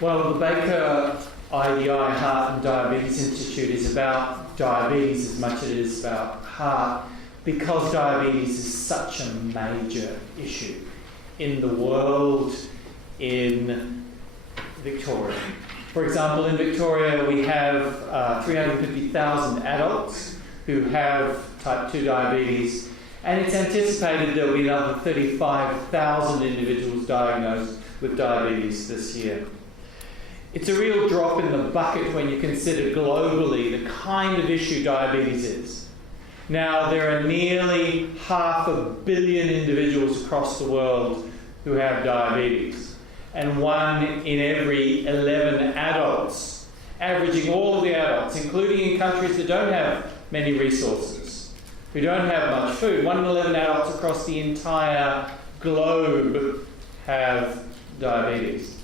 Well, the Baker IDI Heart and Diabetes Institute is about diabetes as much as it is about heart, because diabetes is such a major issue in the world, in Victoria. For example, in Victoria we have 350,000 adults who have type 2 diabetes, and it's anticipated there will be another 35,000 individuals diagnosed with diabetes this year. It's a real drop in the bucket when you consider globally the kind of issue diabetes is. Now, there are nearly 500 million individuals across the world who have diabetes, and 1 in every 11 adults, averaging all of the adults, including in countries that don't have many resources, who don't have much food. 1 in 11 adults across the entire globe have diabetes.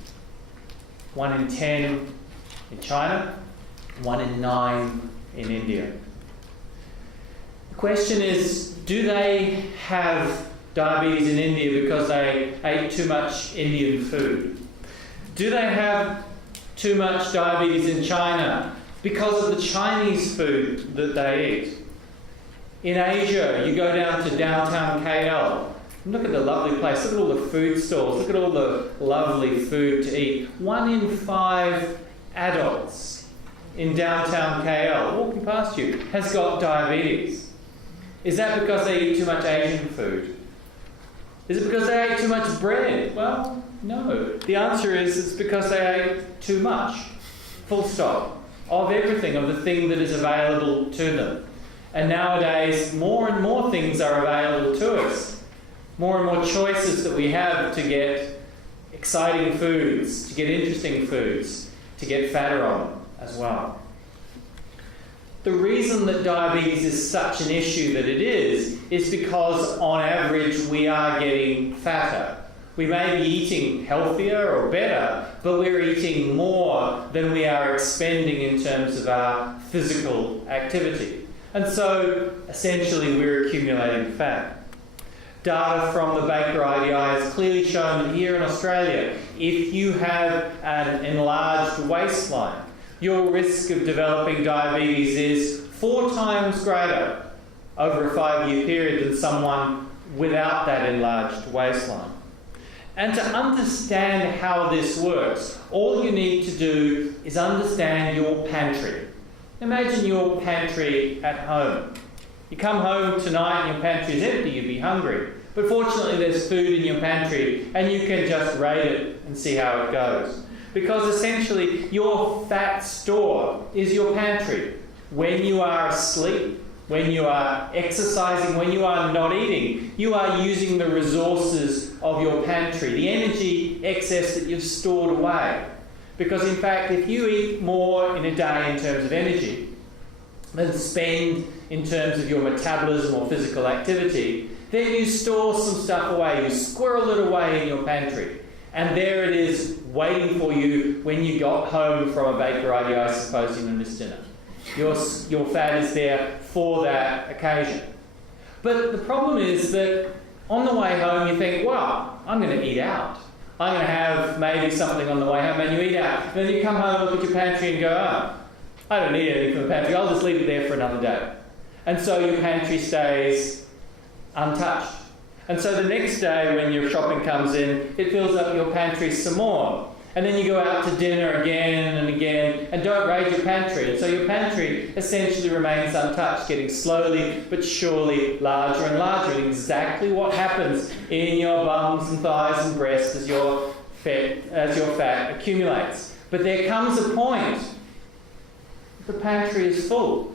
1 in 10 in China, 1 in 9 in India. The question is, do they have diabetes in India because they ate too much Indian food? Do they have too much diabetes in China because of the Chinese food that they eat? In Asia, you go down to downtown KL, look at the lovely place, look at all the food stalls, look at all the lovely food to eat. 1 in 5 adults in downtown KL, walking past you, has got diabetes. Is that because they eat too much Asian food? Is it because they ate too much bread? Well, no. The answer is it's because they ate too much, full stop, of everything, of the thing that is available to them. And nowadays, more and more things are available to us. More and more choices that we have to get exciting foods, to get interesting foods, to get fatter on as well. The reason that diabetes is such an issue that it is because on average we are getting fatter. We may be eating healthier or better, but we're eating more than we are expending in terms of our physical activity. And so essentially we're accumulating fat. Data from the Baker IDI has clearly shown that here in Australia, if you have an enlarged waistline, your risk of developing diabetes is 4 times greater over a 5-year period than someone without that enlarged waistline. And to understand how this works, all you need to do is understand your pantry. Imagine your pantry at home. You come home tonight and your pantry is empty, you'd be hungry. But fortunately there's food in your pantry and you can just rate it and see how it goes. Because essentially your fat store is your pantry. When you are asleep, when you are exercising, when you are not eating, you are using the resources of your pantry, the energy excess that you've stored away. Because in fact, if you eat more in a day in terms of energy than spend in terms of your metabolism or physical activity, then you store some stuff away, you squirrel it away in your pantry. And there it is waiting for you when you got home from a Baker IDI symposium and this dinner. Your fat is there for that occasion. But the problem is that on the way home you think, well, I'm going to eat out. I'm going to have maybe something on the way home, and you eat out. Then you come home, look at your pantry and go, oh, I don't need anything from the pantry, I'll just leave it there for another day. And so your pantry stays untouched. And so the next day when your shopping comes in, it fills up your pantry some more. And then you go out to dinner again and again and don't raid your pantry. And so your pantry essentially remains untouched, getting slowly but surely larger and larger. And exactly what happens in your bums and thighs and breasts as your fat accumulates. But there comes a point, the pantry is full.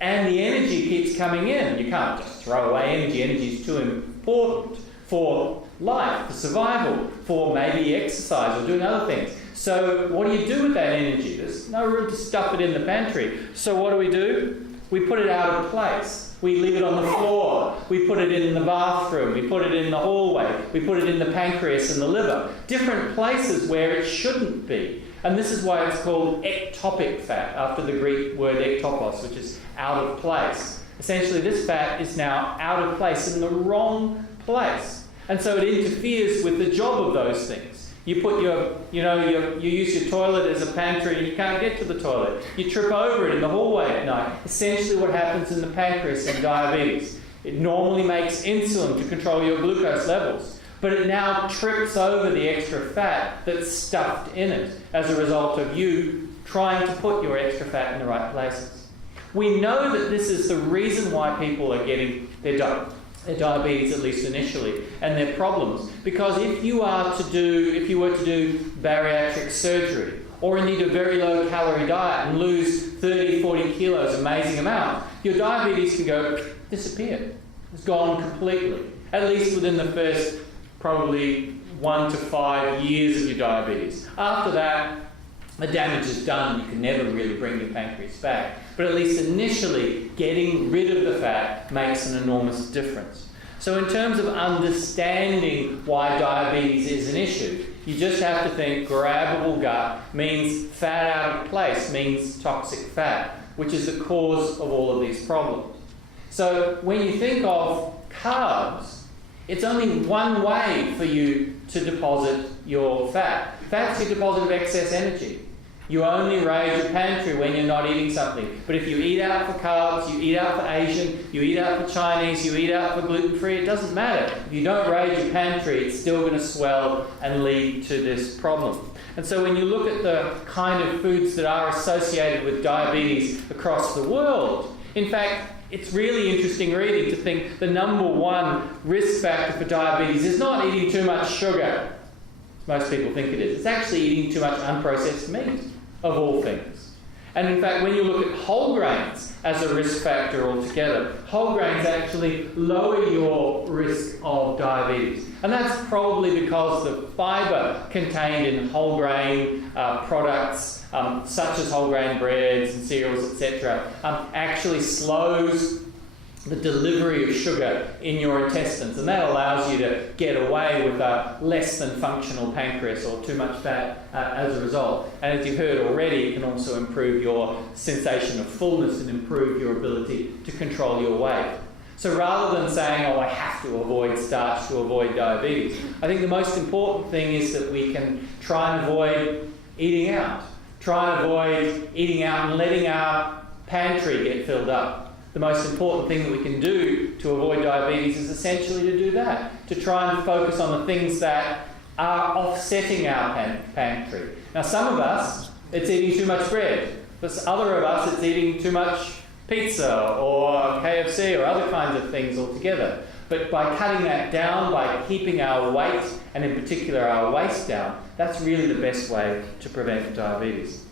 And the energy keeps coming in. You can't just throw away energy. Energy is too important for life, for survival, for maybe exercise or doing other things. So what do you do with that energy? There's no room to stuff it in the pantry. So what do? We put it out of place. We leave it on the floor. We put it in the bathroom. We put it in the hallway. We put it in the pancreas and the liver. Different places where it shouldn't be. And this is why it's called ectopic fat, after the Greek word ektopos, which is out of place. Essentially, this fat is now out of place, in the wrong place. And so it interferes with the job of those things. You put you use your toilet as a pantry and you can't get to the toilet. You trip over it in the hallway at night. Essentially what happens in the pancreas in diabetes. It normally makes insulin to control your glucose levels, but it now trips over the extra fat that's stuffed in it as a result of you trying to put your extra fat in the right places. We know that this is the reason why people are getting their diabetes, at least initially, and their problems. Because if you were to do bariatric surgery, or indeed a very low calorie diet and lose 30, 40 kilos, amazing amount, your diabetes can disappear. It's gone completely, at least within the first probably 1 to 5 years of your diabetes. After that, the damage is done. You can never really bring your pancreas back. But at least initially, getting rid of the fat makes an enormous difference. So in terms of understanding why diabetes is an issue, you just have to think grabbable gut means fat out of place, means toxic fat, which is the cause of all of these problems. So when you think of carbs, it's only one way for you to deposit your fat. Fat's your deposit of excess energy. You only raid your pantry when you're not eating something. But if you eat out for carbs, you eat out for Asian, you eat out for Chinese, you eat out for gluten-free, it doesn't matter. If you don't raid your pantry, it's still going to swell and lead to this problem. And so when you look at the kind of foods that are associated with diabetes across the world, in fact, it's really interesting reading to think the number one risk factor for diabetes is not eating too much sugar. Most people think it is. It's actually eating too much unprocessed meat, of all things. And in fact, when you look at whole grains as a risk factor altogether, whole grains actually lower your risk of diabetes. And that's probably because the fibre contained in whole grain products, such as whole grain breads and cereals, etc., actually slows the delivery of sugar in your intestines, and that allows you to get away with a less than functional pancreas or too much fat as a result. And as you've heard already, it can also improve your sensation of fullness and improve your ability to control your weight. So rather than saying, oh, I have to avoid starch to avoid diabetes, I think the most important thing is that we can try and avoid eating out. Try and avoid eating out and letting our pantry get filled up. The most important thing that we can do to avoid diabetes is essentially to do that, to try and focus on the things that are offsetting our pantry. Now, some of us, it's eating too much bread. For other of us, it's eating too much pizza or KFC or other kinds of things altogether. But by cutting that down, by keeping our weight, and in particular our waist down, that's really the best way to prevent diabetes.